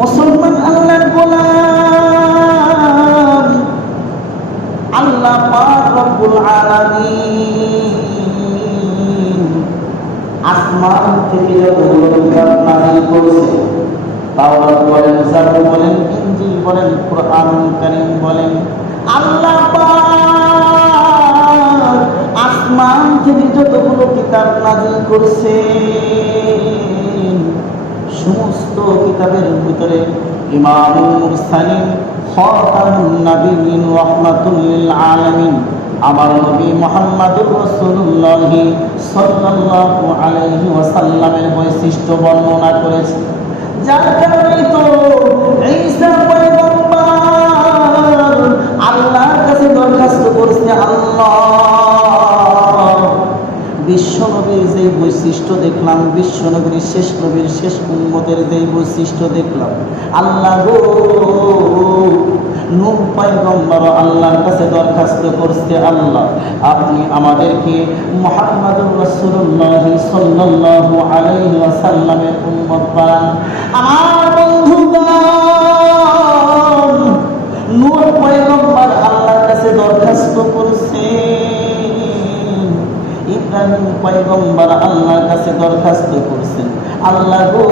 মুসলমান আল্লাহর গোলাম, আল্লাহ পাক রব্বুল আলামিন আসমান থেকে যতগুলো কিতাব নাযিল করেছে, তাওরাত বলেন, জাবুর বলেন, ইনজিল বলেন, কুরআনুল কারীম বলেন, আল্লাহ পাক আসমান থেকে যতগুলো কিতাব নাযিল করেছে, সমস্ত কিতাবের ভিতরে ইমামুল মুরসালিন, খাতামুন নবিয়্যিন, রাহমাতুল লিল আলামিন আমার নবী মুহাম্মদুর রাসূলুল্লাহ সাল্লাল্লাহু আলাইহি ওয়াসাল্লামের বৈশিষ্ট্য বর্ণনা করেছে। যার কারণে তো ঈসা পয়গম্বর আল্লাহর কাছে দরখাস্ত করেছে, আল্লাহ বিশ্বনবীর যে বৈশিষ্ট্য দেখলাম, বিশ্বনবীর শেষ নবীর শেষ উম্মতের যে বৈশিষ্ট্য দেখলাম, আল্লাহ গো, নূহ পয়গম্বর আল্লাহর কাছে দরখাস্ত করছে, আল্লাহ আপনি আমাদেরকে মুহাম্মদুর রাসূলুল্লাহ সাল্লাল্লাহু আলাইহি ওয়াসাল্লামের উম্মত বানান। আমার বন্ধুগণ, নূহ পয়গম্বর আল্লাহর কাছে দরখাস্ত করছে, ইব্রাহিম পয়গম্বর আল্লাহর কাছে দরখাস্ত করছেন, আল্লাহ গো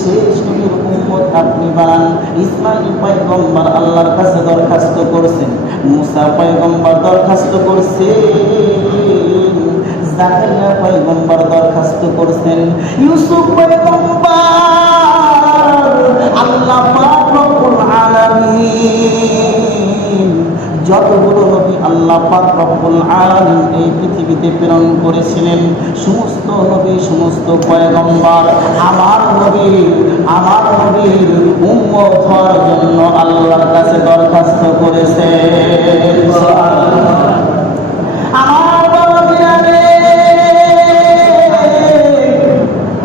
শেষ নবীর উম্মত আপনি বানান। ইসমাঈল পয়গম্বর আল্লাহর কাছে দরখাস্ত করছেন, মুসা পয়গম্বর দরখাস্ত করছেন, জাকারিয়া পয়গম্বর দরখাস্ত করছেন, ইউসুফ পয়গম্বর আল্লাহ পাক রব্বুল আলামিন যতগুলো নবী আল্লাহ পাক রব্বুল আলামিন এই পৃথিবীতে প্রেরণ করেছিলেন, সমস্ত নবী সমস্ত পয়গম্বর আমার নবীর উম্মত হওয়ার জন্য আল্লাহর কাছে দরখাস্ত করেছে। আমার বাবাজিরা রে,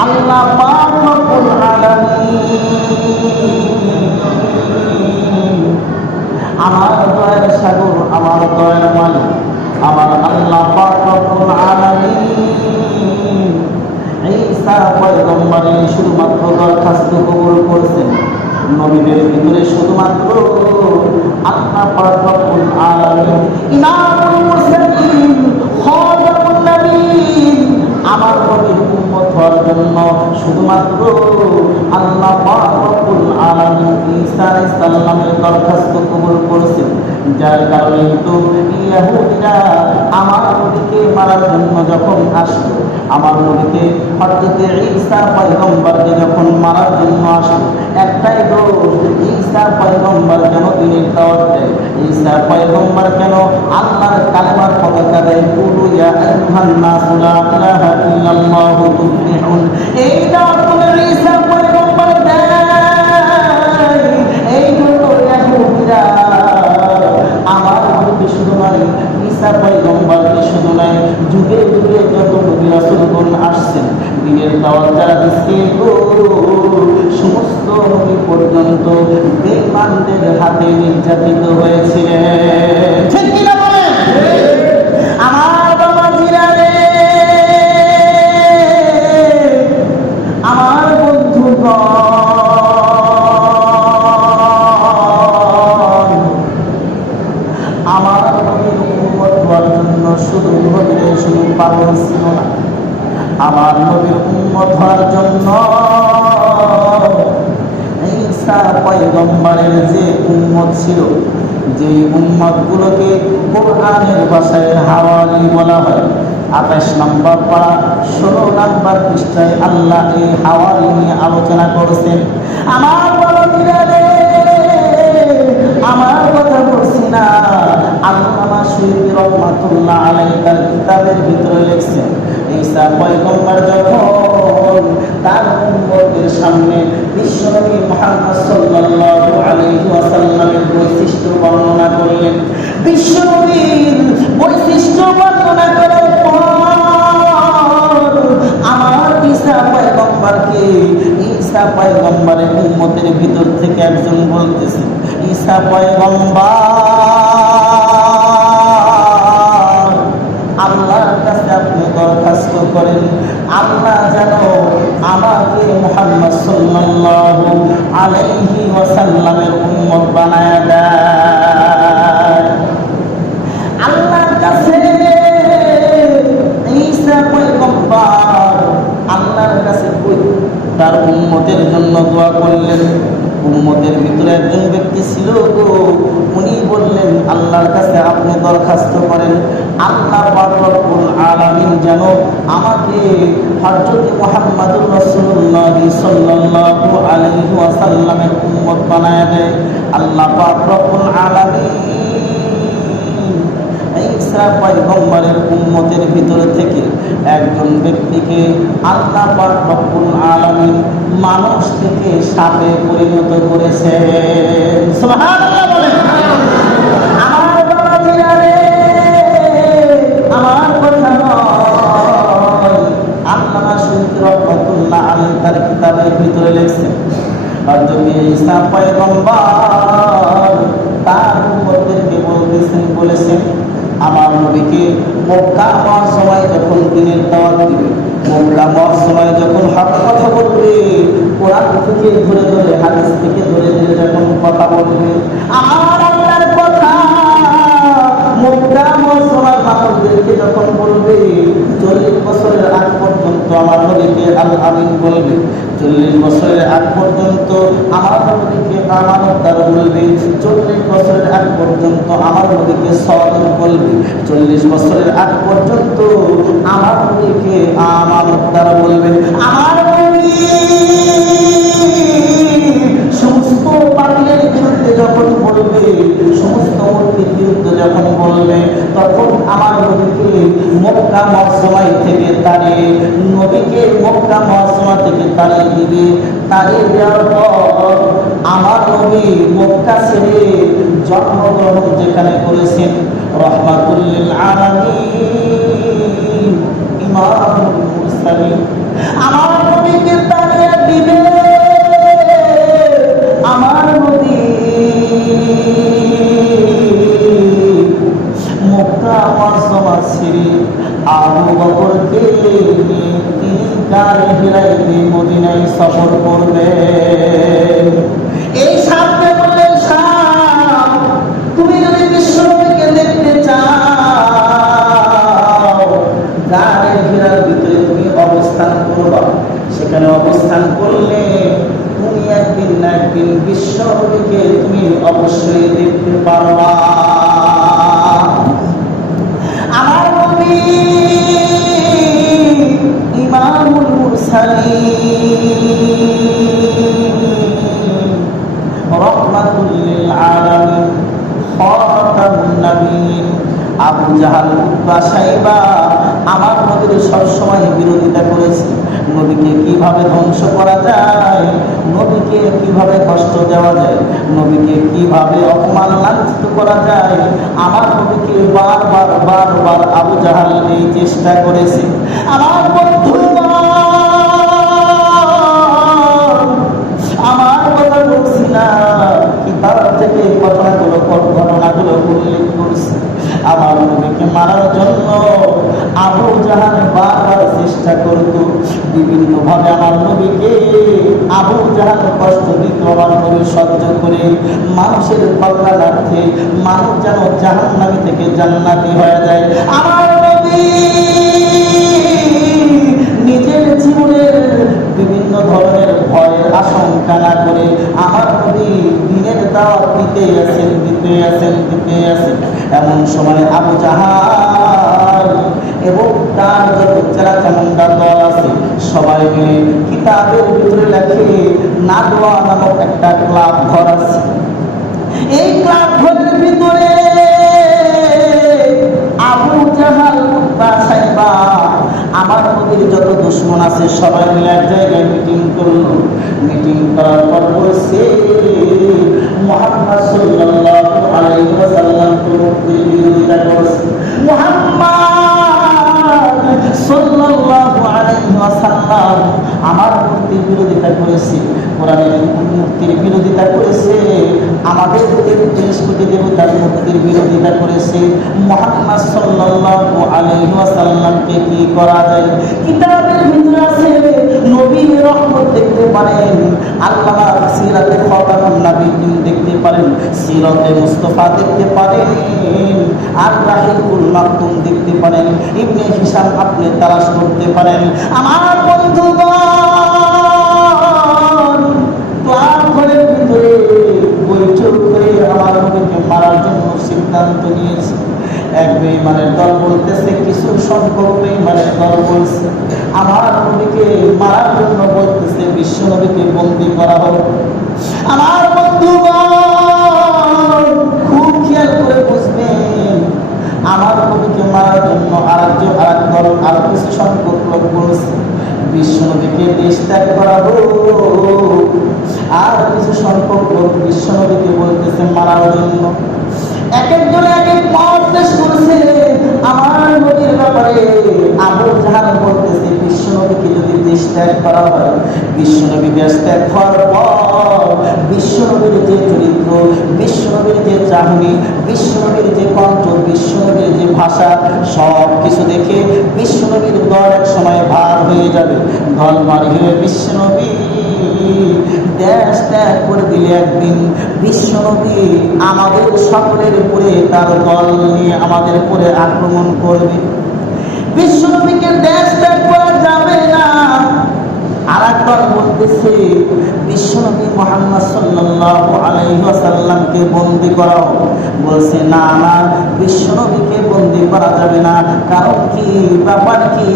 আল্লাহ পাক রব্বুল আলামিন আমার দয়ার সাগর, আমার দয়ার মালিক, আমার আল্লাহ পাক রব্বুল আলামিন ঈসা পয়গম্বরের শুধুমাত্র দরখাস্ত কবুল করেছেন। নবীদের ভিতরে শুধুমাত্র আল্লাহ পাক রব্বুল আলামিন ইমামুল মুরসালিন, খাতামুন নবিয়্যিন আমার নবীর উম্মত হওয়ার জন্য শুধুমাত্র আল্লাহ পাক রব্বুল আলামিন ঈসা আলাইহিস সালামের দরখাস্ত কবুল করেছেন। যার কারণে তো ইহুদিরা আমার নবীকে মারার জন্য যখন আসলো, আমার নবীকে হযরত ঈসা পয়গম্বরকে যখন মারার জন্য আসলো, একটাই দোষ, ঈসা পয়গম্বর কেন দিনের দাওয়াত দেয়, ঈসা পয়গম্বর কেন আল্লাহর কালেমার পতাকা দেয়, কুলু ইয়া আইয়ুহান নাসু লা ইলাহা ইল্লাল্লাহু তুফলিহুন, এই দাওয়াত ঈসা পয়গম্বর দেয়। এই জন্য ইহুদিরা আমার নবী শুধু নয়, ঈসা পয়গম্বরকে শুধু নয়, যুগে যুগে যত নবী রাসূলগণ আসছেন, দিনের দাওয়াত যারা দিচ্ছে, সমস্ত নবী পর্যন্ত বেঈমানদের হাতে নির্যাতিত হয়েছিলেন। ঠিক কি না বলেন? আমার বাবাজিরা রে, আমার বন্ধুগণ, আমার নবীর উম্মত হওয়ার জন্য শুধু নবীর শুধু পাগল ছিল না, আমার নবীর উম্মত হওয়ার জন্য ঈসা পয়গম্বরের যে উম্মত ছিল, যে উম্মতগুলোকে কোরআনের ভাষায় হাওয়ারি বলা হয়, 28 নম্বর পারা 16 নম্বর পৃষ্ঠায় আল্লাহ এই হাওয়ারি নিয়ে আলোচনা করেছেন। আমার বাবাজিরা রে, আমার কথা বলছি না, আল্লামা শরীফ রহমাতুল্লাহ আলাইহি তার কিতাবের ভিতরে লিখছেন, ঈসা পয়গম্বর যখন তার উম্মতের সামনে বিশ্বনবী মুহাম্মদ সাল্লাল্লাহু আলাইহি ওয়াসাল্লামের বৈশিষ্ট্য বর্ণনা করলেন, বিশ্বনবীর বৈশিষ্ট্য বর্ণনা করার পর আমার ঈসা পয়গম্বরকে, ঈসা পয়গম্বরের উম্মতের ভিতর থেকে একজন বলতেছে, ঈসা পয়গম্বর আল্লাহর কাছে আপনি দরখাস্ত করেন, আল্লাহ যেন আমাকে মুহাম্মদ সাল্লাল্লাহু আলাইহি ওয়াসাল্লামের উম্মত বানায়া দেয়। আল্লাহর কাছে ঈসা পয়গম্বর আল্লাহর কাছে তার উম্মতের জন্য দোয়া করলেন। উম্মতের ভিতরে একজন ব্যক্তি ছিল গো, উনি বললেন আল্লাহর কাছে আপনি দরখাস্ত করেন আল্লাহ পাক রব্বুল আলামিন যেন আমাকে হযরত মুহাম্মদুর রাসূলুল্লাহ সাল্লাল্লাহু আলাইহি ওয়াসাল্লামের উম্মত বানায় দেয়। আল্লাহ পাক রব্বুল আলামিন ঈসা পয়গম্বরের উম্মতের ভিতরে থেকে একজন ব্যক্তিকে আল্লাহ পাক রব্বুল আলামিন মানুষ থেকে সাপে পরিণত করেছেন। সুবহানাল্লাহ বলেন। আমার বাবাজিরা রে, আমার কথা নয়, আল্লামা শহীদ রহমাতুল্লাহ আলাইহি তার কিতাবের ভিতরে লিখছেন হযরত ঈসা পয়গম্বর তার উম্মতদেরকে বলেছেন আমার নবীকে মক্কা হওয়ার সময় যখন দিনের দাওয়াত দিবে, মক্কা হওয়ার সময় যখন হক কথা বলবে, কোরআন থেকে ধরে ধরে হাদিস থেকে ধরে ধরে যখন কথা বলবে, আমার আল্লাহর কথা মক্কা হওয়ার সময় মানুষদেরকে যখন বলবে, 40 বছরের আগ পর্যন্ত আমার নবীকে আল আমিন বলবে, 40 বছরের আগ পর্যন্ত আমার নবীকে আমানতদার বলবে, 40 বছরের আগ পর্যন্ত আমার নবীকে সাদিক বলবে, 40 বছরের আগ পর্যন্ত আমার নবীকে আমানতদার বলবে। আমার নবী সমস্ত পাগলের বিরুদ্ধে যখন বলবে, সমস্ত মূর্তির বিরুদ্ধে যখন বলবে, তখন আমার নবীকে মক্কা মহসমাই থেকে তাড়িয়ে, নবীকে মক্কা মহসমা থেকে তাড়িয়ে দিবে। তাড়িয়ে দেওয়ার পর আমার নবী মক্কা ছেড়ে জন্মগ্রহণ যেখানে করেছেন রহমাতুল লিল আলামিন ইমামুল মুরসালিন, আমার নবীকে তাড়িয়ে দিবে। আমার নবী মক্কা মহসমা ছেড়ে আবু বকরকে তিনি গায়ে হিরাইতে মদিনায় সফর করবেন। এই সামনে বললেন, সাম তুমি যদি বিশ্বনবীকে দেখতে চাও, গায়ে হিরার ভিতরে তুমি অবস্থান করবা। সেখানে অবস্থান করলে তুমি একদিন না একদিন বিশ্বনবীকে তুমি অবশ্যই দেখতে পারবা। আমার নবী ইমামুল মুরসালিন রাহমাতুল লিল আলামিন খাতামুন নবিয়্যিন আবু জাহাল উতবা সাইবা আমার নবীর সবসময় বিরোধিতা করেছে। নবীকে কিভাবে ধ্বংস করা যায়, নবীকে কিভাবে কষ্ট দেওয়া যায়, নবীকে কিভাবে অপমান লাঞ্ছিত করা যায়, আমার নবীকে বারবার বারবার আবু জাহাল এই চেষ্টা করেছে। আমার বন্ধু আমার কথা বলছি না, কিতাব থেকে ঘটনাগুলো উল্লেখ করছি। আমার নবীকে মারার জন্য আবু জাহাল বারবার চেষ্টা করত, বিভিন্ন ভাবে আমার নবীকে আবু জাহাল কষ্ট দিত। আমার নবী সহ্য করে মানুষের কল্যাণার্থে মানুষ যেন জাহান্নামী থেকে জান্নাতি হয়ে যায়। আমার নবী নিজের জীবনের বিভিন্ন ধরনের ভয়ের আশঙ্কা না করে আমার নবী দিনের দাওয়াত দিতে আছেন। এমন সময় আবু জাহাল এবং তার যত চেলাচামুন্ডার দল আছে সবাই মিলে কিতাবের ভিতরে লেখে নাদওয়া নামক একটা ক্লাব ঘর আছে। এই ক্লাব ঘরের ভিতরে আবু জাহাল উতবা সাইবা আমার নবীর যত দুশমন আছে সবাই মিলে এক জায়গায় মিটিং করলো। মিটিং করার পর বলছে মুহাম্মদ সাল্লাল্লাহু আলাইহি ওয়াসাল্লামকে বিরোধিতা করছে। মুহাম্মদ সাল্লাল্লাহু আলাইহি ওয়াসাল্লাম আমার প্রতি মুক্তির বিরোধিতা করেছে, কোরআনের মুক্তির বিরোধিতা করেছে, আমাদের ৩৩ কোটি দেবতার মুক্তির বিরোধিতা করেছে। মুহাম্মদ সাল্লাল্লাহু আলাইহি ওয়াসাল্লামকে কি করা যায়? কিতাবের ভিতরে আছে নবীর রহমত দেখতে পারেন, আল্লামা সিরাতে খাতামুন নবীয়্যিন দেখতে পারেন, সিরাতে মুস্তাফা দেখতে পারেন, আর রাহিকুল মাকতুম দেখতে পারেন, ইবনে হিশাম আপনি তালাশ করতে পারেন। আমার বন্ধুগণ, ক্লাব ঘরের ভিতরে বৈঠক করে আমার নবীকে মারার জন্য সিদ্ধান্ত নিয়েছে। এক বেঈমানের দল বলতেছে, কিছু সংখ্যক বেঈমানের দল বলছে আমার নবীকে মারার জন্য বলতেছে বিশ্ব নবীকে বন্দী করা হোক। আমার বন্ধুগণ খুব খেয়াল করে বুঝবেন, আমার নবীকে মারার জন্য আরেক দল আর কিছু সংখ্যক লোক বলছে বিশ্ব নবীকে দেশ ত্যাগ করা হোক, আর কিছু সংখ্যক লোক বিশ্ব নবীকে বলতেছে মারার জন্য। এক একজনে এক এক মত পেশ করছে। আমার নবীর ব্যাপারে আবু জাহাল বলতেছে বিশ্ব নবীকে যদি দেশ ত্যাগ করা হয়, বিশ্ব নবী দেশ ত্যাগ করার পর বিশ্ব নবীর যে চরিত্র, বিশ্ব নবীর যে চাহনি, বিশ্ব নবীর যে কণ্ঠ, বিশ্ব নবীর যে ভাষা, সব কিছু দেখে বিশ্ব নবীর দল এক সময় ভার হয়ে যাবে। দল মারি হয়ে বিশ্ব নবী দেশ ত্যাগ করে দিলে একদিন বিশ্ব নবী আমাদের সকলের উপরে তার দল নিয়ে আমাদের উপরে আক্রমণ করবে। বিশ্ব নবীকে দেশ ত্যাগ করা যাবে না। আর একবার বলতেছে বিশ্ব নবী মুহাম্মদ সাল্লাল্লাহু আলাইহি ওয়াসাল্লামকে বন্দী করাও। বলছে না না, বিশ্ব নবীকে বন্দী করা যাবে না। কারণ কি, ব্যাপার কি,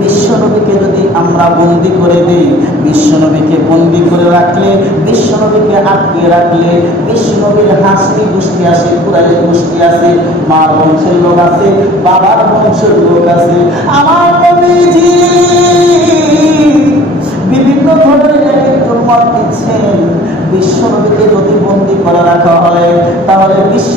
বিশ্ব নবীকে যদি আমরা বন্দী করে দেই, বিশ্ব নবীকে বন্দী করে রাখলে, বিশ্ব নবীকে আটকে রাখলে, বিশ্ব নবীর হাসি গোষ্ঠী আছে, কুরাইশ গোষ্ঠী আছে, মার বংশের লোক আছে, বাবার বংশের লোক আছে। আমার নবীজি বিভিন্ন ধরনের একজন মত দিচ্ছেন বিশ্ব নবীকে যদি বন্দী করে রাখা হয় তাহলে বিশ্ব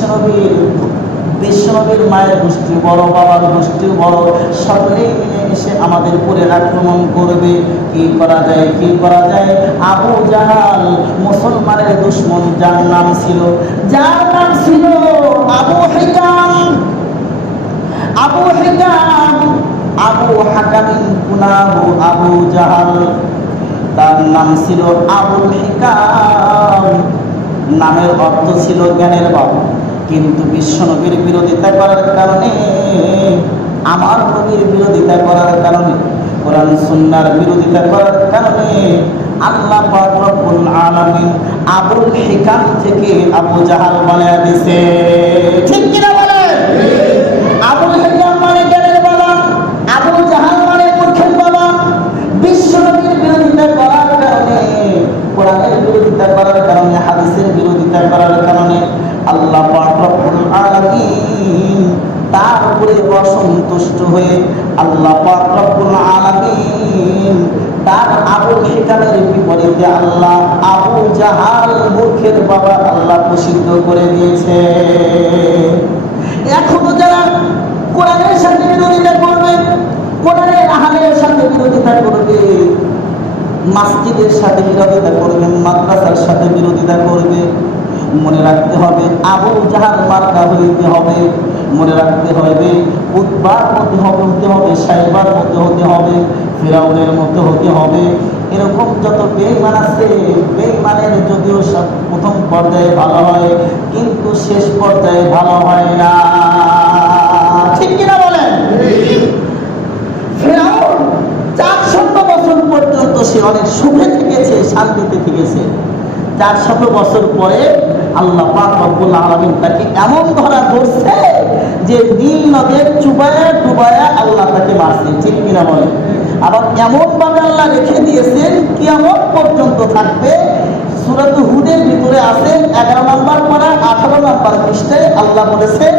নবীর মায়ের গোষ্ঠী বড়, বাবার গোষ্ঠী বড়, সকলেই মিলে এসে আমাদের উপরে আক্রমণ করবে। কি করা যায়, কি করা যায়? আবু জাহাল মুসলমানের দুশমন, যার নাম ছিল আবু হিকাম, আবু হাকামিন কুনাহু আবু জাহাল, তার নাম ছিল আবুল হিকাম, নামের অর্থ ছিল জ্ঞানের বাবা। কিন্তু বিশ্ব নবীর বিরোধিতা করার কারণে, আমার নবীর বিরোধিতা করার কারণে, কোরআন সুন্নাহর বিরোধিতা করার কারণে আল্লাহ পাক রব্বুল আলামিন আবুল হিকাম থেকে আবু জাহাল বানায় দিয়েছে। ঠিক কিনা বলেন? আবুল হিকাম মানে জ্ঞানের বাবা, আবু জাহাল মানে মূর্খের বাবা। বিশ্ব নবীর বিরোধিতা করার কারণে, কোরআনের বিরোধিতা করার কারণে, হাদিসের বিরোধিতা করার কারণে আল্লাহ পাক রব্বুল আলামিন তার উপরে অসন্তুষ্ট হয়ে আল্লাহ পাক রব্বুল আলামিন তার আবুল হিকামের বিপরীতে আল্লাহ আবু জাহাল মূর্খের বাবা আল্লাহ প্রসিদ্ধ করে দিয়েছে। এখনো যারা কোরআনের সাথে বিরোধিতা করবে, কোরআনের আহলের সাথে বিরোধিতা করবে, মসজিদের সাথে বিরোধিতা করবে, মাদ্রাসার সাথে বিরোধিতা করবে, মনে রাখতে হবে আবু জাহাল মার্কা হইতে হবে। মনে রাখতে হবে উতবার মধ্যে হতে হবে, সাইবার মধ্যে হতে হবে, ফিরাউনের মধ্যে হতে হবে। এরকম যত বেঈমান আছে, বেঈমানের যদিও প্রথম পর্যায়ে ভালো হয় কিন্তু শেষ পর্যায়ে ভালো হয় না। ঠিক কিনা বলেন? ফিরাউন 400 বছর পর্যন্ত সে অনেক সুখে থেকেছে, শান্তিতে থেকেছে। 400 বছর পরে আল্লাহ পাক রব্বুল আলামিন তাকে এমন ধরা ধরছে যে নীল নদের ডুবায়া আল্লাহ তাকে মারছে। ঠিক কিনা বলে? আবার এমন ভাবে আল্লাহ রেখে দিয়েছেন কিয়ামত পর্যন্ত থাকবে। সূরা হুদের ভিতরে আছে 11 নম্বর পারা 18 নম্বর পৃষ্ঠায় আল্লাহ বলেছেন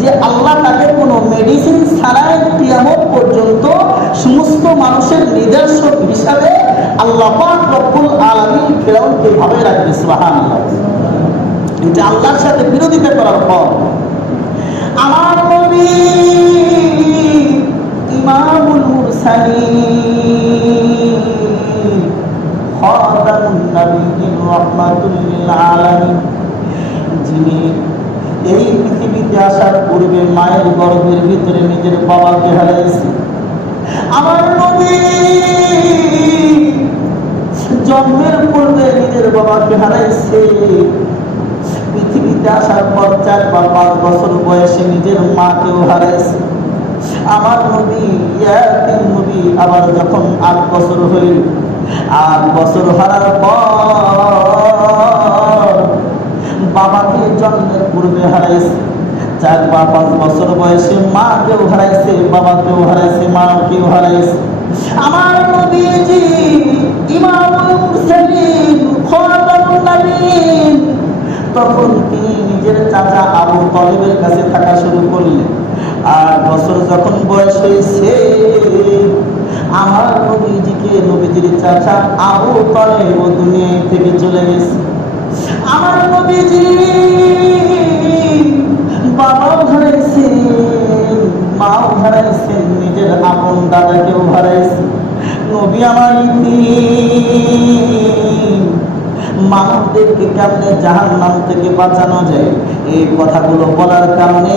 যে আল্লাহ তাকে কোনো মেডিসিন ছাড়াই কিয়ামত পর্যন্ত সমস্ত মানুষের নিদর্শন হিসাবে আল্লাহ পাক রব্বুল আলামিন ফিরাউনকে ভাবে রাখবে। সুবহানাল্লাহ। এটা আল্লাহর সাথে বিরোধিতা করার পর আমার নবী ইমামুল মুরসালিন খাতামুন নাবিয়্যিন রাহমাতুল লিল আলামিন, যিনি এই পৃথিবীতে আসার পূর্বে মায়ের গর্ভের ভিতরে নিজের বাবাকে হারাইছে। আমার নবী জন্মের পূর্বে নিজের বাবাকে হারাইছে। পৃথিবীতে আসার পর 4 বা 5 বছর বয়সে নিজের মাকেও হারাইছে। আমার নবী ইয়াতিম নবী আবার যখন 8 বছর হইল, 8 বছর হারার পর বাবাকে জন্মের পূর্বে হারাইছে। 4 বা 5 বছর বয়সে মাকেও হারাইছে, বাবাকেও হারাইছে, মাকেও হারাইছে। আমার নবীজি ইমামুল মুরসালিন খাতামুন নাবিয়্যিন, তখন তিনি নিজের চাচা আবু তালেবের কাছে থাকা শুরু করলেন। 8 বছর যখন বয়স হয়েছে, আমার নবীজিকে নবীজির চাচা আবু তালেব দুনিয়া থেকে চলে গেছে। আমার নবীজি বাবাও হারাইছেন, মাও হারাইছেন, নিজের আপন দাদাকেও হারাইছেন। নবী আমার মানুষদেরকে কেমনে জাহান্নাম থেকে বাঁচানো যায়, এই কথাগুলো বলার কারণে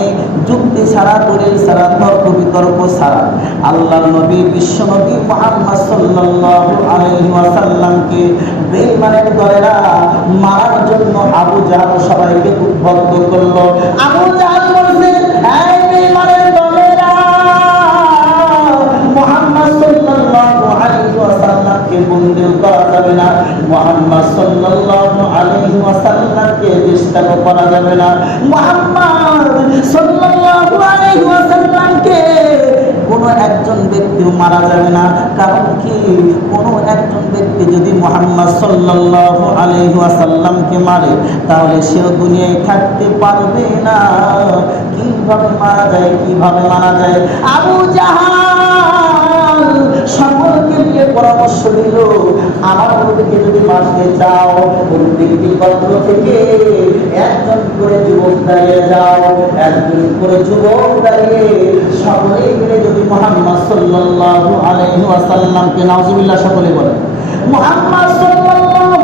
যুক্তি ছাড়া, দলিল ছাড়া, তর্ক বিতর্ক ছাড়া আল্লাহর নবী বিশ্বনবী মুহাম্মদ সাল্লাল্লাহু আলাইহি ওয়াসাল্লামকে বেঈমানের দলেরা মারার জন্য আবু জাহল সবাইকে উদ্বুদ্ধ করলো। আবু জাহল বলছে, এই বেঈমানের দলেরা, মুহাম্মদ সাল্লাল্লাহু আলাইহি ওয়াসাল্লামকে বন্দী করা যাবে না, মুহাম্মদ সাল্লাল্লাহু আলাইহি ওয়াসাল্লামকে ডিস্টার্ব করা যাবে না, মুহাম্মদ সাল্লাল্লাহু আলাইহি ওয়াসাল্লামকে কোন একজন ব্যক্তি মারা যাবে না। কারণ কি, কোন একজন ব্যক্তি যদি মুহাম্মদ সাল্লাল্লাহু আলাইহি ওয়াসাল্লামকে মারে, তাহলে সে দুনিয়ায় থাকতে পারবে না। কিভাবে মারা যায়, কিভাবে মারা যায়? আবু জাহাল সকলকে নিয়ে পরামর্শ দিল, আমার নবীকে যদি মারতে চাও, প্রত্যেকটি গোত্র থেকে একজন করে যুবক দাঁড়িয়ে যাও, একজন করে যুবক দাঁড়িয়ে সকলেই মিলে যদি মুহাম্মদ সাল্লাল্লাহু আলাইহি ওয়াসাল্লামকে, নাউজুবিল্লাহ, সকলে বলে, মুহাম্মদ সাল্লাল্লাহু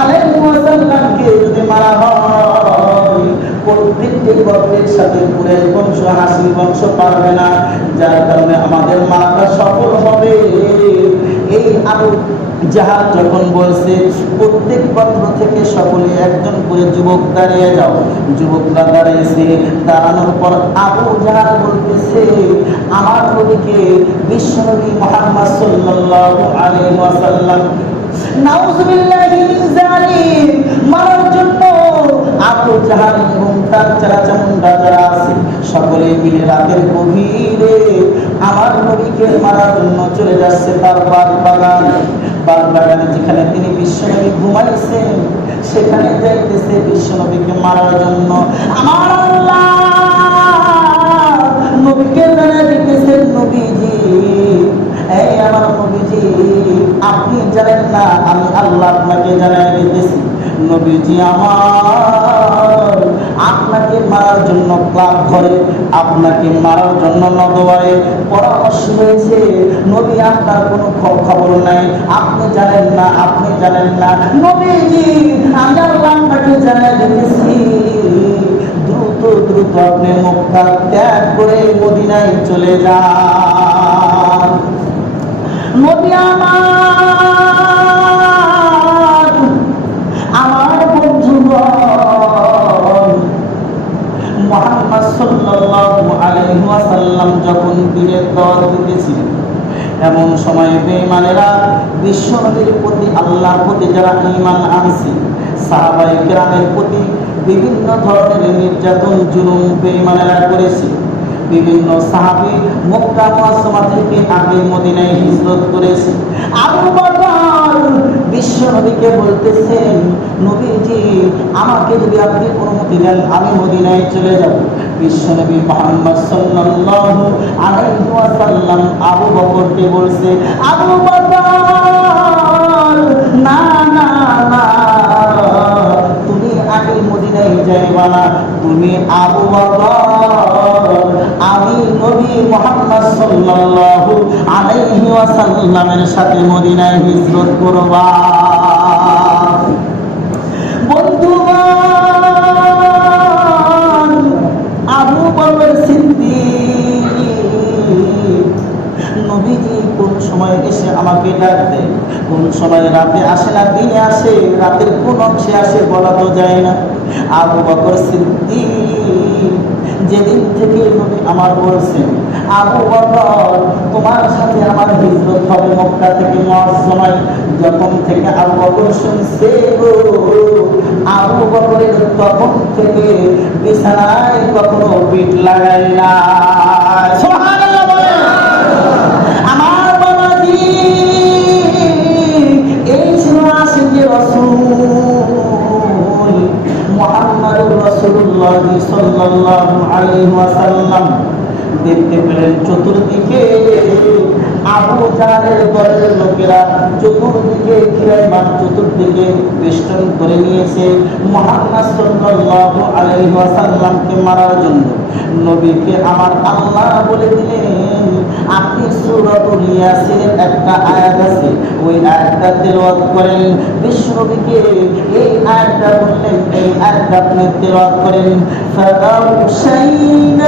আলাইহি ওয়াসাল্লামকে যদি মারা হয়, প্রত্যেকটি গোত্রের সাথে কুরাইশ বংশ, হাসিল বংশ পারবে না, যার কারণে আমাদের মারাটা সফল হবে। এই আবু জাহাল যখন বলছে প্রত্যেক গোত্র থেকে সকলে একজন করে যুবক দাঁড়িয়ে যাও, যুবকরা দাঁড়িয়েছে। দাঁড়ানোর পর আবু জাহাল বলতেছে, আমার নবীকে বিশ্বনবী মুহাম্মদ সাল্লাল্লাহু আলাইহি ওয়াসাল্লাম নাউজুবিল্লাহি মিন যালিক মারার জন্য আবু জাহাল এবং তার চাচা মুন্ডা যারা আছে সকলে মিলে রাতের গভীরে আমার নবীকে মারার জন্য চলে যাচ্ছে তার বাগানে, যেখানে তিনি বিশ্বনবী ঘুমাইছেন, সেখানে যাইতেছে বিশ্বনবীকে মারার জন্য। আমার আল্লাহ নবীকে জানাই দিতেছেন, নবীজি, এই আমার নবীজি, আপনি জানেন না, আমি আল্লাহ আপনাকে জানাই দিতেছি, নবীজি আমার আপনাকে মারার জন্য ক্লাব ঘরে, আপনাকে মারার জন্য নদওয়ায় পরামর্শ হয়েছে। নবী আপনার কোনো খবর নাই, আপনি জানেন না, আপনি জানেন না। নবীজি, আমি আল্লাহ আপনাকে জানাই দিতেছি, দ্রুত দ্রুত আপনি মক্কা ত্যাগ করে মদিনায় চলে যান। নবী আমার বন্ধুগণ, মুহাম্মদ সাল্লাল্লাহু আলাইহি ওয়াসাল্লাম যখন দিনের দাওয়াত দিতেছিলেন, এমন সময় বেঈমানেরা বিশ্বনবীর প্রতি, আল্লাহর প্রতি যারা ঈমান আনছে, সাহাবায়ে কেরামের প্রতি বিভিন্ন ধরনের নির্যাতন জুলুম বেঈমানেরা করেছে। বিভিন্ন সাহাবী মক্কা মুআজ্জামা থেকে আগে মদিনায় হিজরত করেছে। আবু বকর বিশ্বনবীকে বলতেছেন, নবীজি, আমাকে যদি আপনি অনুমতি দেন, আমি মদিনায় চলে যাব। বিশ্বনবী মুহাম্মদ সাল্লাল্লাহু আলাইহি ওয়াসাল্লাম আবু বকরকে বলছে, আবু বকর, না না না, তুমি আগে মদিনায় যাইবা না, তুমি আবু বকর আমি নবী মুহাম্মদ সাল্লাল্লাহু আলাইহি ওয়াসাল্লামের সাথে মদিনায় হিজরত করব। বন্ধুগণ, আবু বকর সিদ্দিক নবীজি কোন সময় এসে আমাকে ডাক দেয়, কোন সময় রাতে আসে না দিনে আসে, রাতের কোন অংশে আসে বলা তো যায় না। আবু বকর সিদ্দিক যেদিন থেকে নবী আমার বলছেন, আবু বকর তোমার সাথে আমার হিজরত হবে মক্কা থেকে মুআজ্জমায়, যখন থেকে আবু বকর শুনছে গো, আবু বকরের তখন থেকে বিছানায় কখনো পিঠ লাগায় না। সুবহানাল্লাহ বলেন। আমার বাবাজি এই ছিল আশিকে রাসূল মুহাম্মদুর রাসূলুল্লাহ সাল্লাল্লাহু আলাইহি ওয়াসাল্লাম। দেখতে পেলেন চতুর্দিকে আবু জাহলের দলের লোকেরা চতুর্দিকে ঘিরাইমান, চতুর্দিকে বেষ্টন করে নিয়েছে মুহাম্মদ সাল্লাল্লাহু আলাইহি ওয়াসাল্লামকে মারার জন্য। নবীকে আমার আল্লাহ বলে দিলেন, আপনি সূরাতুল ইয়াসিনের একটা আয়াত আছে, ওই আয়াতটা তেলাওয়াত করেন। বিশ্বনবীকে এই আয়াতটা বললেন, এই আয়াতটা আপনি তেলাওয়াত করেন। ফাগাশাইনাহুম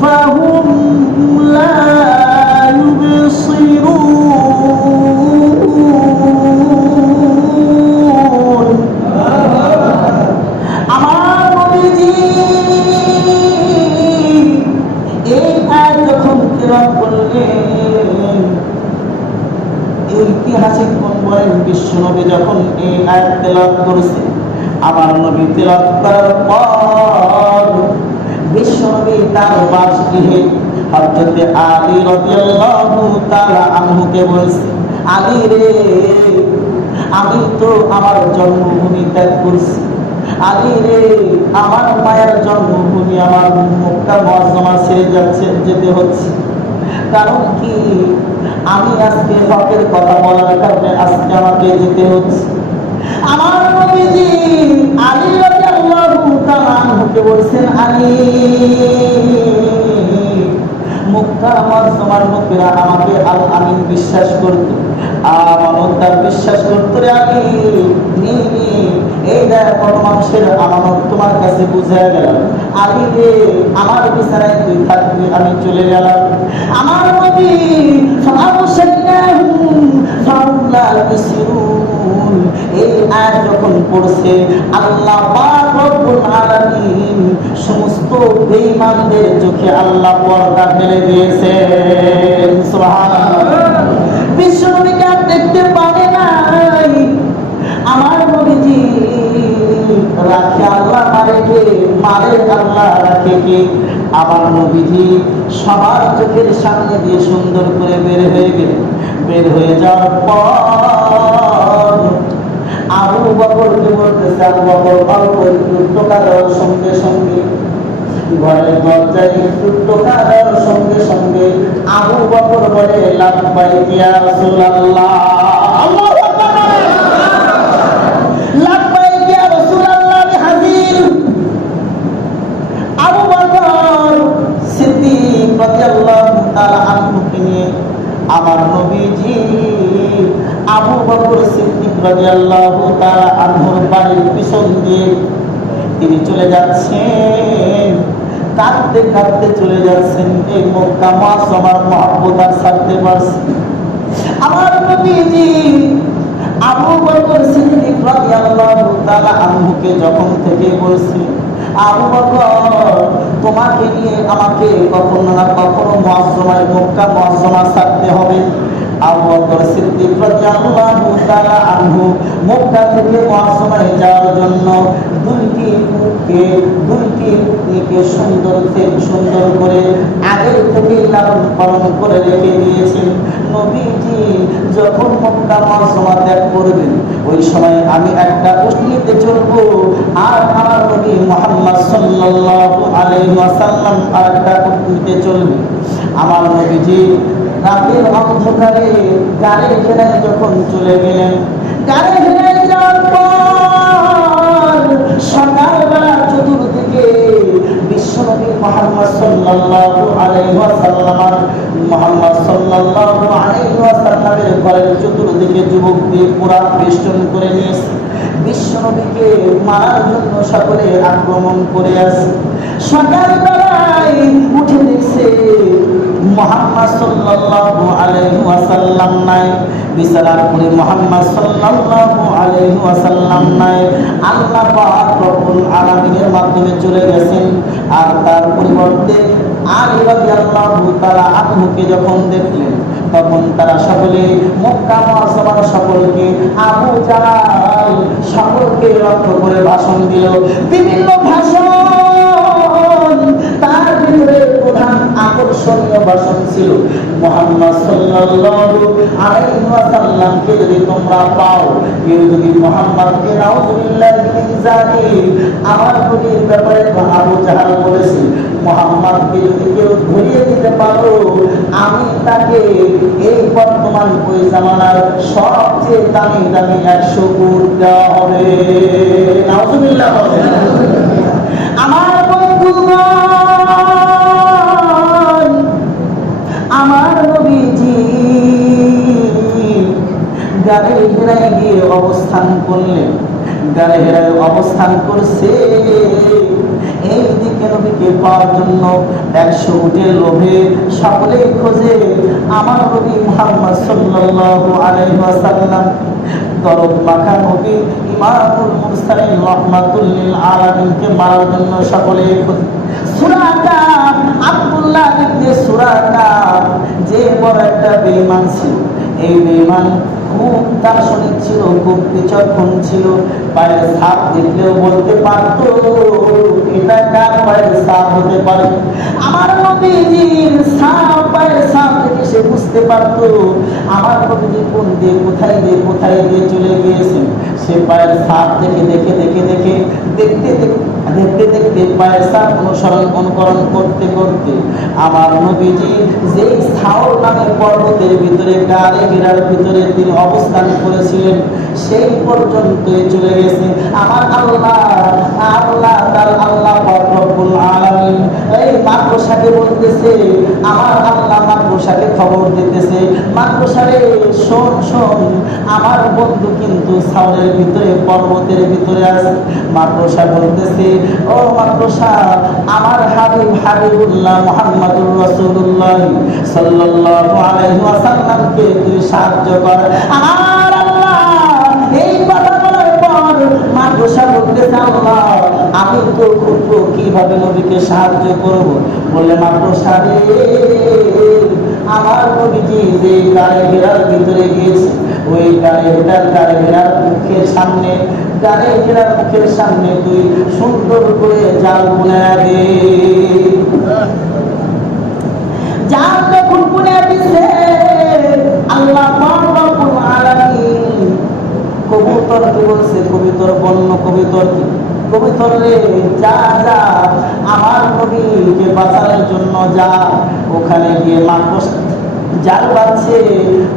ফাহুম লা ইউবসিরুন। আমার নবীজি এই আয়াত যখন তেলাওয়াত করলেন, ঐতিহাসিক কোন বলেন বিশ্বনবী যখন এই আয়াত তেলাওয়াত করেছে, আমার নবী তেলাওয়াত করার পর বিশ্বনবী তার বাসগৃহে হযরত আলী রাদিয়াল্লাহু তাআলা আনহুকে বলছে, আলী রে, আমি তো আমার জন্মভূমি ত্যাগ করছি। আলী রে, আমার মায়ের জন্মভূমি আমার মক্কা মুআজ্জমা ছেড়ে যেতে হচ্ছে। কারণ কি, আমি আজকে হকের কথা বলার কারণে আজকে আমাকে যেতে হচ্ছে। আমার নবীজি আলী রাদিয়াল্লাহু তাআলা আনহুকে বলছেন, আলী, মক্কা মুআজ্জমার লোকেরা আমাকে আল আমিন বিশ্বাস করত, আমানতদার বিশ্বাস করত রে আলী। এই দেখ কোন মানুষের আমানত তোমার কাছে বুঝে গেল। আলী রে, আমার বিছানায় তুই থাকবি, আমি চলে গেলাম। আমার নবী এই আয়াত যখন পড়ছে, আল্লাহ পাক রব্বুল আলামিন সমস্ত বেঈমানদের চোখে আল্লাহ পর্দা ফেলে দিয়েছেন। সুবহানাল্লাহ। বিশ্বনবীকে আর দেখতে পারে নাই। আমার নবীজি রাখে আল্লাহ, মারে কে? মারে আল্লাহ, রাখে কে? আমার নবীজি সবার চোখের সামনে দিয়ে সুন্দর করে বের হয়ে গেলেন। বের হয়ে যাওয়ার পর আবু বকরকে বলতেছে, আবু বকর অল্প একটু টোকা দেওয়ার সঙ্গে সঙ্গে, ঘরের দরজায় একটু টোকা দেওয়ার সঙ্গে সঙ্গে আবু বকর বলে, লাব্বাইক ইয়া রাসূলুল্লাহ। আল্লাহু আকবার। লাব্বাইক ইয়া রাসূলুল্লাহ, আমি হাজির। আবু বকর সিদ্দিক রাদিয়াল্লাহু তাআলা আনহুকে নিয়ে আমার নবীজি আবু বকর সিদ্দিক রাদিয়াল্লাহু তাআলা আনহুর বাড়ির পিছন দিয়ে তিনি চলে যাচ্ছেন। কাঁদতে কাঁদতে চলে যাচ্ছেন। এই মক্কা মুআজ্জমার মহব্বত আর ছাড়তে পারছে। আমার নবীজি আবু বকর সিদ্দিক রাদিয়াল্লাহু তাআলা আনহুকে যখন থেকে বলছে, আবু বকর, তোমাকে নিয়ে আমাকে কখনো না কখনো মুআজ্জমায় মক্কা মুআজ্জমা ছাড়তে হবে। আবু বকর সিদ্দিক রাদিয়াল্লাহু তাআলা আনহু মক্কা থেকে মুআজ্জমায় যাওয়ার জন্য দুইটি উটকে সুন্দর করে আগের থেকে লালন পালন করে রেখে দিয়েছেন। নবীজি যখন মক্কা মুআজ্জমা ত্যাগ করবেন, ওই সময় আমি একটা উটনিতে চড়বো, আর আমার নবী মুহাম্মদ সাল্লাল্লাহু আলাইহি ওয়াসাল্লাম আর একটা উটনিতে চলবে। আমার নবীজি রাতের অন্ধকারে গাড়ি ঘেরায় যখন চলে গেলেন, গাড়ি ঘেরায় যাওয়ার পর সকালবেলা চতুর্দিকে বিশ্বনবী মুহাম্মদ ঘরের চতুর্দিকে যুবক দিয়ে পুরা বেষ্টন করে নিয়েছে। বিশ্বনবীকে মারার জন্য সকলে আক্রমণ করে আসে। সকালবেলায় উঠে দেখছে মুহাম্মদ সাল্লাল্লাহু আলাইহি ওয়াসাল্লাম নাই, বিছানার উপরে মুহাম্মদ সাল্লাল্লাহু আলাইহি ওয়াসাল্লাম নাই। আল্লাহ পাক রব্বুল আলামিনের মাধ্যমে চলে গেছেন। আর তার পরিবর্তে আলী রাদিয়াল্লাহু তাআলা আনহুকে যখন দেখলেন, তখন তারা সকলে মক্কা মুআজ্জামার সকলকে, আবু জাহাল সকলকে লক্ষ্য করে ভাষণ দিল, বিভিন্ন ভাষণ। তার ভিতরে প্রধান আকর্ষণীয় ভাষণ ছিল, মুহাম্মদ সাল্লাল্লাহু আলাইহি ওয়াসাল্লামকে যদি তোমরা পাও, কেউ যদি মুহাম্মদকে নাউযুবিল্লাহি মিন যালিক, আমার নবীর ব্যাপারে আবু জাহাল বলেছে, মুহাম্মদকে যদি কেউ ধরিয়ে দিতে পারো, আমি তাকে এই বর্তমান ওই জামানার সবচেয়ে দামি দামি 100 উট দেওয়া হবে। নাউযুবিল্লাহ। আমার বন্ধুগণ, আমার নবীজি গাড়ি হেরায় গিয়ে অবস্থান করলেন। গাড়ি হেরায় অবস্থান করছে, এই দিকে নবীকে পাওয়ার জন্য 100 উটের লোভে সকলেই খোঁজে আমার নবী মুহাম্মদ সাল্লাল্লাহু আলাইহি ওয়াসাল্লাম। দরদ মাখা নবী ইমামুল মুরসালিন রাহমাতুল লিল আলামিনকে মারার জন্য সকলেই খোঁজে। সুরাকা আব্দুল্লাহ ইবনে সুরাকা যে বড় একটা বেঈমান ছিল, এই বেঈমান খুব দার্শনিক ছিল, খুব বিচক্ষণ ছিল। পায়ের ছাপ দেখলেও বলতে পারত এটা কার পায়ের ছাপ হতে পারে। আমার নবীজির ছাপ, পায়ের ছাপ দেখে সে বুঝতে পারত আমার নবীজি কোন দিয়ে কোথায় দিয়ে চলে গিয়েছেন। সে পায়ের ছাপ দেখে দেখে দেখে দেখে দেখতে দেখতে দেখতে পায়ের ছাপ অনুকরণ করতে করতে আমার নবীজি যে সাওর নামের পর্বতের ভিতরে গাড়ে ঘেরার ভিতরে তিনি অবস্থান করেছিলেন, সেই পর্যন্ত চলে গেছে। আমার আল্লাহ তার আল্লাহ রব্বুল আলামিন এই মাকড়সাকে বলতেছে, আমার আল্লাহ মাকড়সাকে খবর দিতেছে, মাকড়সারে শোন, আমার বন্ধু কিন্তু সাওরের ভিতরে পর্বতের ভিতরে আছে। মাকড়সা বলতেছে, ও মাকড়সা, আমার হাবিবুল্লাহ মুহাম্মাদুর রাসূলুল্লাহ সাল্লাল্লাহু আলাইহি ওয়াসাল্লামকে তুই সাহায্য কর। আমার আল্লাহ এই কথা বলার পর মাকড়সা বলতেছে, আল্লাহ আমি তো খুব কিভাবে নবীকে সাহায্য করব। বলে মাকড়সা রে, আমার নবীজি যে গাড়ি ঘেরার ভিতরে গিয়েছে, ওই গাড়ি ঘেরার মুখের সামনে তুই সুন্দর করে জাল বুনে দে। জাল যখন বুনে দিছে, আল্লাহ রব্বুল আলামিন কবুতরকে বলছে, কবুতর রে, যা আমার নবীকে বাঁচানোর জন্য যা, ওখানে গিয়ে মাকড়সা জাল বাঁধছে,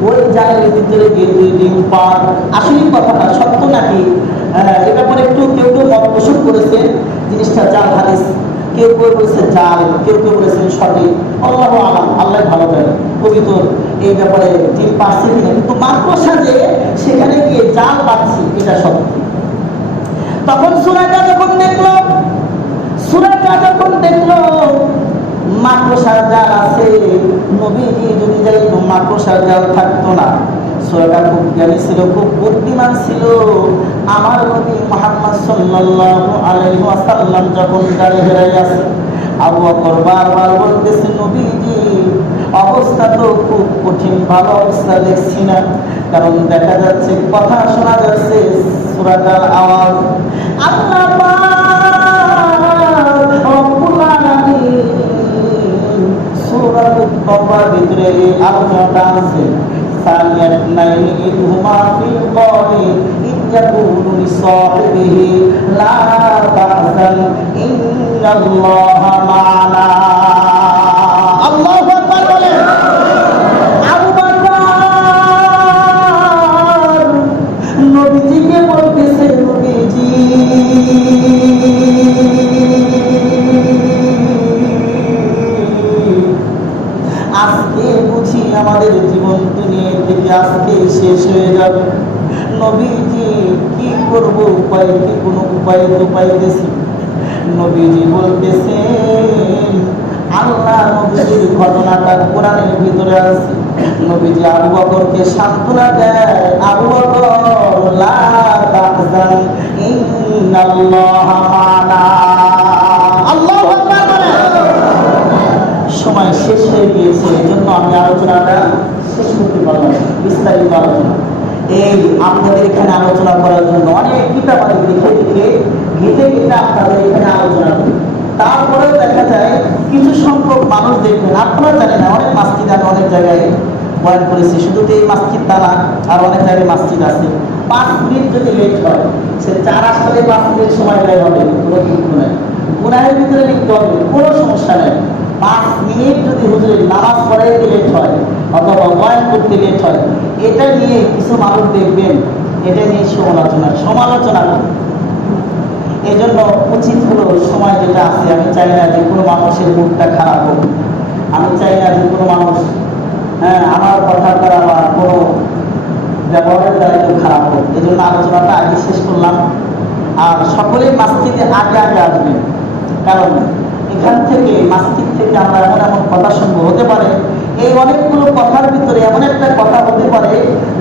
ওই জালের ভিতরে গিয়ে 2 ডিম পার। আসলে কথাটা সত্য নাকি এ ব্যাপারে একটু কেউ মত পোষণ করেছে, জিনিসটা জাল হাদিস, কেউ বলেছে জাল, কেউ বলেছেন সঠিক, আল্লাহু আলাম, আল্লাহ ভালো জানে কবিতর এই ব্যাপারে ডিম পারছে কিনা। কিন্তু মাকড়সা যে সেখানে গিয়ে জাল বাঁধছে এটা সত্য। তখন সুরাকা যখন দেখলো মাকড়সার জাল আছে, নবীজি যদি যাইতো মাকড়সার জাল থাকতো না। সুরাকা খুব জ্ঞানী ছিল, খুব বুদ্ধিমান ছিল। আমার নবী মুহাম্মদ সাল্লাল্লাহু আলাইহি ওয়াসাল্লাম যখন গাড়ি ঘেরাই আছে, আবু বকর বারবার বলতেছে, নবীজি অবস্থা তো খুব কঠিন, ভালো অবস্থা দেখছি না। কারণ দেখা যাচ্ছে, কথা শোনা যাচ্ছে সুরাকার আওয়াজ। আল্লাহ রব্বুল আলামিন সূরাতুত তাওবার ভিতরে এই আলোচনাটা আছে, সানিয়াতনাইন ইদহুমা ফিল কওলি ইয়াকুলু লিসাহিবিহি লা তাহজান ইন্নাল্লাহা মা'ানা। আল্লাহু আকবার বলেন। আবু বকর নবীজিকে বলতেছে, নবীজি আজকে বুঝি আমাদের জীবন দুনিয়া থেকে আজকে করবো উপায় কি কোনো উপায় তো পাইতেছি। নবীজি বলতেছেন, আল্লাহ নবীজির ঘটনাটা কোরআনের ভিতরে আছে। নবীজি আবু বকরকে সান্ত্বনা দেয়, আবু বকর লা তাহজান ইন্নাল্লাহা মা'ানা। আল্লাহু আকবার বলেন। সময় শেষ হয়ে গিয়েছে, এজন্য আমি আলোচনাটা শেষ করতে পারলাম না, বিস্তারিত আলোচনা। এই আপনাদের এখানে আলোচনা করার জন্য অনেক কিতাব আমি লিখে ঘেটে আপনাদের এখানে আলোচনা করি। তারপরেও দেখা যায় কিছু সংখ্যক মানুষ দেখবেন, আপনারা জানেন না, অনেক মসজিদ আমি অনেক জায়গায় বয়ান করেছি, শুধু তো এই মসজিদ তা না, আর অনেক জায়গায় মসজিদ আছে। 5 মিনিট যদি লেট হয়, সে 4 আসলে 5 মিনিট সময় ব্যয় হবে, কোনো কিন্তু নাই, গুনাহের ভিতরে লিখতে হবে, কোনো সমস্যা নেই। 5 মিনিট যদি হুজুরের নামাজ পড়াইতে লেট হয় অথবা বয়ান করতে লেট হয়, এটা নিয়ে কিছু মানুষ দেখবেন, এটা নিয়ে সমালোচনা করে। এই জন্য উচিত হলো সময় যেটা আছে, আমি চাই না যে কোনো মানুষের মুডটা খারাপ হোক, আমি চাই না যে কোনো মানুষ আমার কথা দ্বারা বা কোনো ব্যবহারের দ্বারা একটু খারাপ হোক। এই জন্য আলোচনাটা আগে শেষ করলাম। আর সকলেই মাসজিদে আগে আসবেন, কারণ এখান থেকে মাসজিদ থেকে আমরা এমন এমন কথা শুনবো, হতে পারে এই অনেকগুলো কথার ভিতরে এমন একটা কথা হতে পারে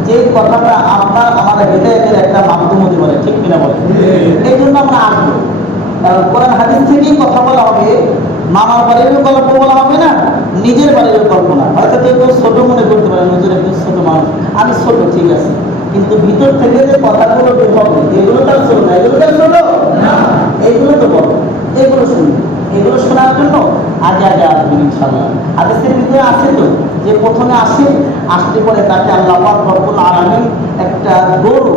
যে কথাটা আপনার আমার হৃদয়ের একটা মাধ্যম হতে পারে, ঠিক কিনা বলে? এই জন্য আমরা আসবো, কারণ কোরআন হাদিস থেকেই কথা বলা হবে। মামার বাড়িরও গল্প বলা হবে না, নিজের বাড়িরও গল্প না। হয়তো কেউ ছোট মনে করতে পারে, নিজের একটু ছোট মানুষ, আমি ছোট, ঠিক আছে, কিন্তু ভিতর থেকে যে কথাগুলো বের হবে, এগুলো তার ছোট না, এগুলো তার ছোট না, এগুলো তো বড়, এগুলো শুনবে। এগুলো শোনার জন্য আগে আসবেন ইনশাআল্লাহ। হাদিসের ভিতরে আছে তো যে প্রথমে আসলে পরে তাকে আল্লাহ পাক রব্বুল আলামিন একটা গরু